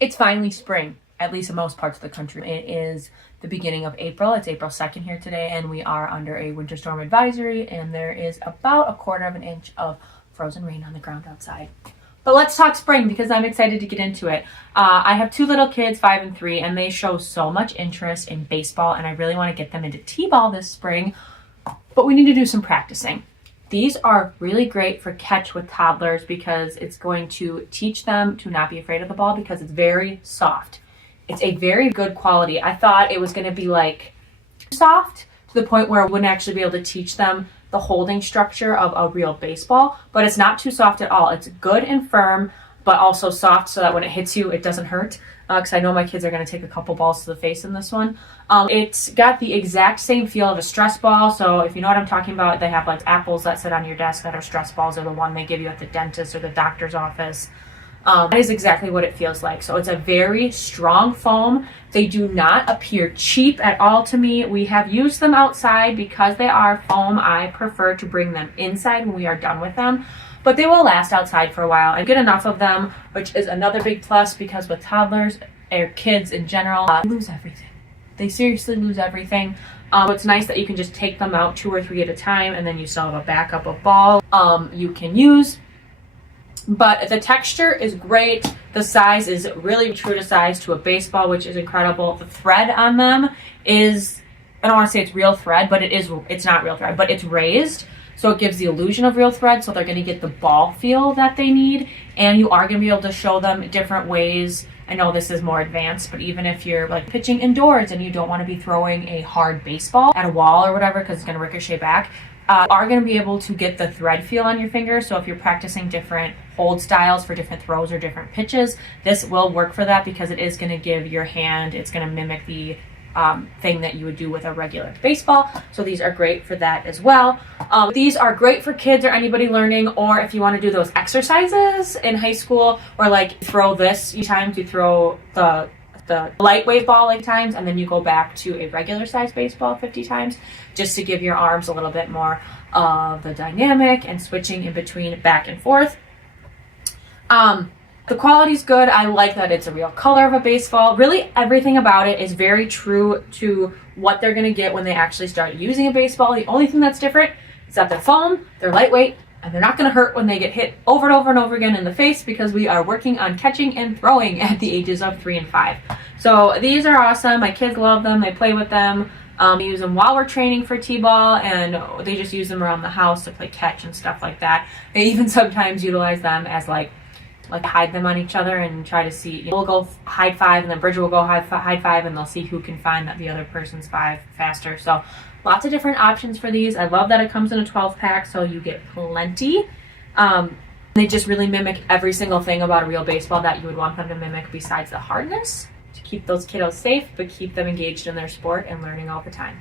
It's finally spring, at least in most parts of the country. It is the beginning of April. It's April 2nd here today, and we are under a winter storm advisory, and there is about 1/4 of an inch of frozen rain on the ground outside. But let's talk spring because I'm excited to get into it. I have 2 little kids, 5 and 3, and they show so much interest in baseball, and I really want to get them into t-ball this spring, but we need to do some practicing. These are really great for catch with toddlers because it's going to teach them to not be afraid of the ball because it's very soft. It's a very good quality. I thought it was going to be like soft to the point where I wouldn't actually be able to teach them the holding structure of a real baseball, but it's not too soft at all. It's good and firm, but also soft so that when it hits you, it doesn't hurt. Because I know my kids are going to take a couple balls to the face in this one. It's got the exact same feel of a stress ball. So if you know what I'm talking about, they have like apples that sit on your desk that are stress balls, or the one they give you at the dentist or the doctor's office. That is exactly what it feels like. So it's a very strong foam. They do not appear cheap at all to me. We have used them outside because they are foam. I prefer to bring them inside when we are done with them. But they will last outside for a while and get enough of them, which is another big plus because with toddlers or kids in general, they lose everything. They seriously lose everything. It's nice that you can just take them out 2 or 3 at a time, and then you still have a backup of ball you can use. But the texture is great. The size is really true to size to a baseball, which is incredible. The thread on them is, I don't want to say it's real thread, but it's not real thread, but it's raised. So it gives the illusion of real thread, so they're going to get the ball feel that they need, and you are going to be able to show them different ways. I know this is more advanced, but even if you're like pitching indoors and you don't want to be throwing a hard baseball at a wall or whatever because it's going to ricochet back, are going to be able to get the thread feel on your finger. So if you're practicing different hold styles for different throws or different pitches, this will work for that because it is going to give your hand, it's going to mimic the thing that you would do with a regular baseball. So these are great for that as well. These are great for kids or anybody learning, or if you want to do those exercises in high school, or like throw this each time, you throw the lightweight ball like times, and then you go back to a regular size baseball 50 times, just to give your arms a little bit more of the dynamic and switching in between back and forth. The quality's good. I like that it's a real color of a baseball. Really everything about it is very true to what they're going to get when they actually start using a baseball. The only thing that's different is that they're foam, they're lightweight, and they're not going to hurt when they get hit over and over and over again in the face because we are working on catching and throwing at the ages of 3 and 5. So these are awesome. My kids love them. They play with them. We use them while we're training for t-ball, and they just use them around the house to play catch and stuff like that. They even sometimes utilize them as like hide them on each other and try to see. We'll go hide 5, and then Bridget will go hide 5, and they'll see who can find the other person's 5 faster. So lots of different options for these. I love that it comes in a 12-pack, so you get plenty. They just really mimic every single thing about a real baseball that you would want them to mimic besides the hardness, to keep those kiddos safe, but keep them engaged in their sport and learning all the time.